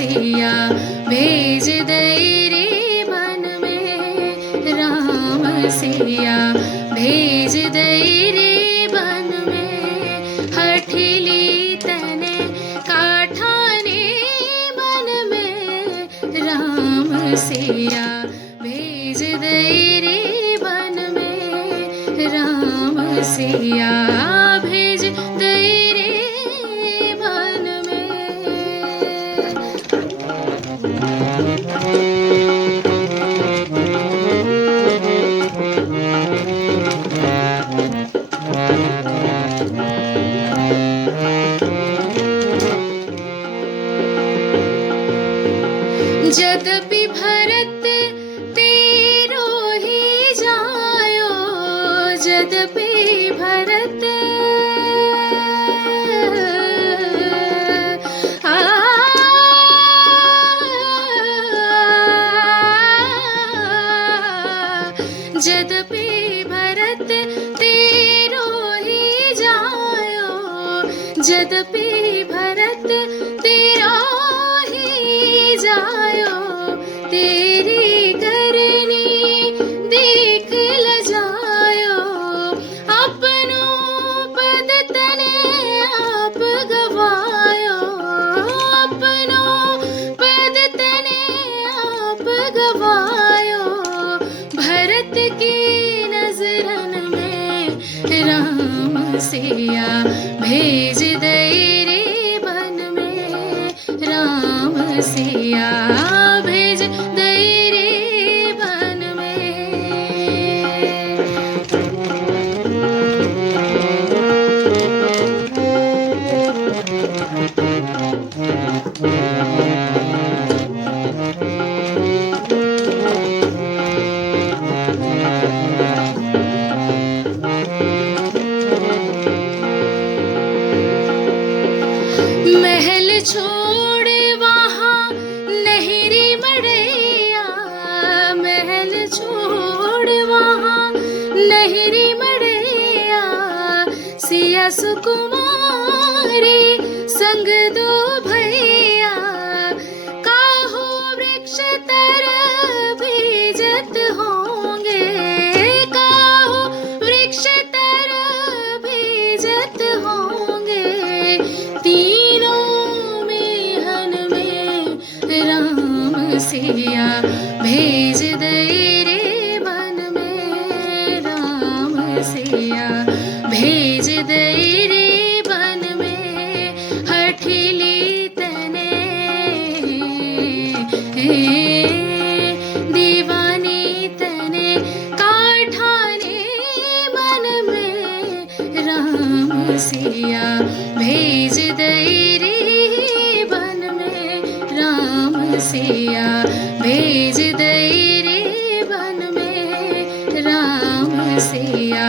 सिया भेज दई रे बन में, राम सिया भेज दई रे बन में। हठिली तने काठाने बन में, राम सिया भेज दई रे बन में, राम सिया भेज दई रे बन में। यद्यपि भरत तेरो ही जायो, यद्यपि भरत यद्यपि भरत तेरो ही जायो, यद्यपि भरत तेरा ही जायो। तेरी करनी देख लजायो, अपनो पद तने आप गवायो, अपनो पद तने आप गवायो। भरत की नजरन में, राम सिया भेज दई रे बन में, राम सिया भेज दई रे बन में। महल छोड़ वहाँ नहरी मड़ैया, महल छोड़ वहाँ नहरी मड़ैया। सिया सुकुमारी संग दो भैया, काहो वृक्ष तर भेजत होंगे, काहो वृक्ष तर भेजत होंगे। तीनों मेहन में, राम सिया भेज दई रे बन में, राम सिया भेज दई रे बन में। हठिली तने दीवानी तने काठाने बन में, राम सिया भेज दई रे बन में, राम सिया भेज दई रे बन में, राम सिया